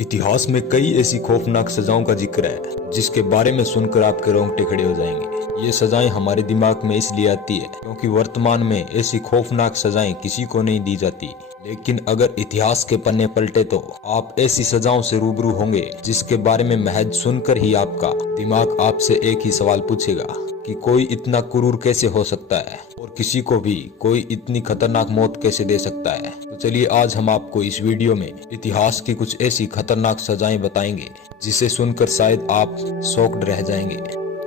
इतिहास में कई ऐसी खौफनाक सजाओं का जिक्र है जिसके बारे में सुनकर आपके रोंगटे खड़े हो जाएंगे। ये सजाएं हमारे दिमाग में इसलिए आती है क्योंकि वर्तमान में ऐसी खौफनाक सजाएं किसी को नहीं दी जाती। लेकिन अगर इतिहास के पन्ने पलटे तो आप ऐसी सजाओं से रूबरू होंगे जिसके बारे में महज सुनकर ही आपका दिमाग आपसे एक ही सवाल पूछेगा कि कोई इतना क्रूर कैसे हो सकता है और किसी को भी कोई इतनी खतरनाक मौत कैसे दे सकता है। तो चलिए आज हम आपको इस वीडियो में इतिहास की कुछ ऐसी खतरनाक सजाएं बताएंगे जिसे सुनकर शायद आप शॉक्ड रह जाएंगे।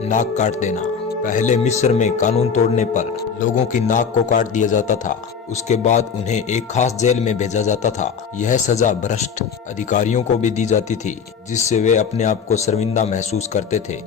नाक काट देना। पहले मिस्र में कानून तोड़ने पर लोगों की नाक को काट दिया जाता था। उसके बाद उन्हें एक खास जेल में भेजा जाता था। यह सजा भ्रष्ट अधिकारियों को भी दी जाती थी जिससे वे अपने आप को शर्मिंदा महसूस करते थे।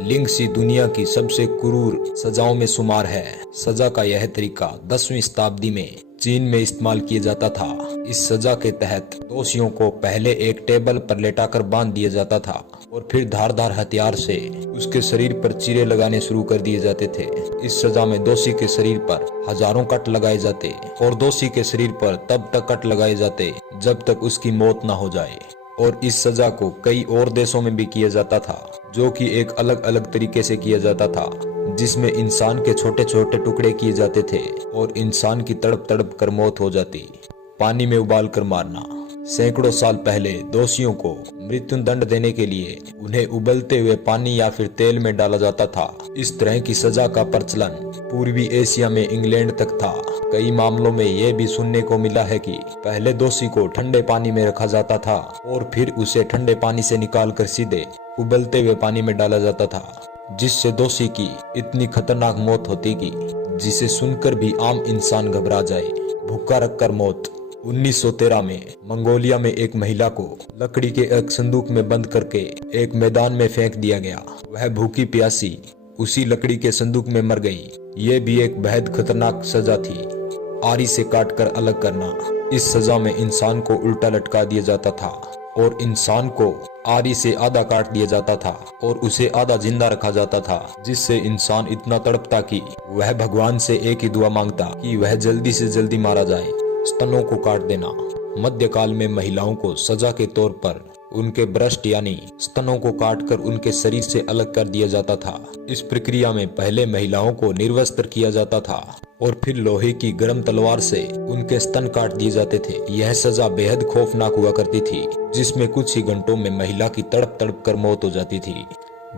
लिंगसी दुनिया की सबसे क्रूर सजाओं में शुमार है। सजा का यह तरीका 10वीं शताब्दी में चीन में इस्तेमाल किया जाता था। इस सजा के तहत दोषियों को पहले एक टेबल पर लेटाकर बांध दिया जाता था और फिर धारदार हथियार से उसके शरीर पर चीरे लगाने शुरू कर दिए जाते थे। इस सजा में दोषी के शरीर पर हजारों कट लगाए जाते और दोषी के शरीर पर तब तक कट लगाए जाते जब तक उसकी मौत न हो जाए। और इस सजा को कई और देशों में भी किया जाता था, जो कि एक अलग अलग तरीके से किया जाता था, जिसमें इंसान के छोटे छोटे टुकड़े किए जाते थे और इंसान की तड़प तड़प कर मौत हो जाती। पानी में उबाल कर मारना। सैकड़ों साल पहले दोषियों को मृत्युदंड देने के लिए उन्हें उबलते हुए पानी या फिर तेल में डाला जाता था। इस तरह की सजा का प्रचलन पूर्वी एशिया में इंग्लैंड तक था। कई मामलों में यह भी सुनने को मिला है कि पहले दोषी को ठंडे पानी में रखा जाता था और फिर उसे ठंडे पानी से निकालकर सीधे उबलते हुए पानी में डाला जाता था, जिससे दोषी की इतनी खतरनाक मौत होती कि जिसे सुनकर भी आम इंसान घबरा जाए। भूखा रखकर मौत। 1913 में मंगोलिया में एक महिला को लकड़ी के एक संदूक में बंद करके एक मैदान में फेंक दिया गया। वह भूखी प्यासी उसी लकड़ी के संदूक में मर गई। यह भी एक बेहद खतरनाक सजा थी। आरी से काटकर अलग करना। इस सजा में इंसान को उल्टा लटका दिया जाता था और इंसान को आरी से आधा काट दिया जाता था और उसे आधा जिंदा रखा जाता था, जिससे इंसान इतना तड़पता कि वह भगवान से एक ही दुआ मांगता कि वह जल्दी से जल्दी मारा जाए। स्तनों को काट देना। मध्यकाल में महिलाओं को सजा के तौर पर उनके ब्रेस्ट यानी स्तनों को काटकर उनके शरीर से अलग कर दिया जाता था। इस प्रक्रिया में पहले महिलाओं को निर्वस्त्र किया जाता था और फिर लोहे की गर्म तलवार से उनके स्तन काट दिए जाते थे। यह सजा बेहद खौफनाक हुआ करती थी, जिसमें कुछ ही घंटों में महिला की तड़प तड़प कर मौत हो जाती थी।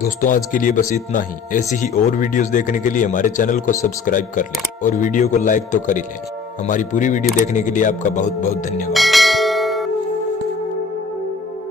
दोस्तों आज के लिए बस इतना ही। ऐसी ही और वीडियोस देखने के लिए हमारे चैनल को सब्सक्राइब कर लें और वीडियो को लाइक तो कर ही लें। हमारी पूरी वीडियो देखने के लिए आपका बहुत बहुत धन्यवाद।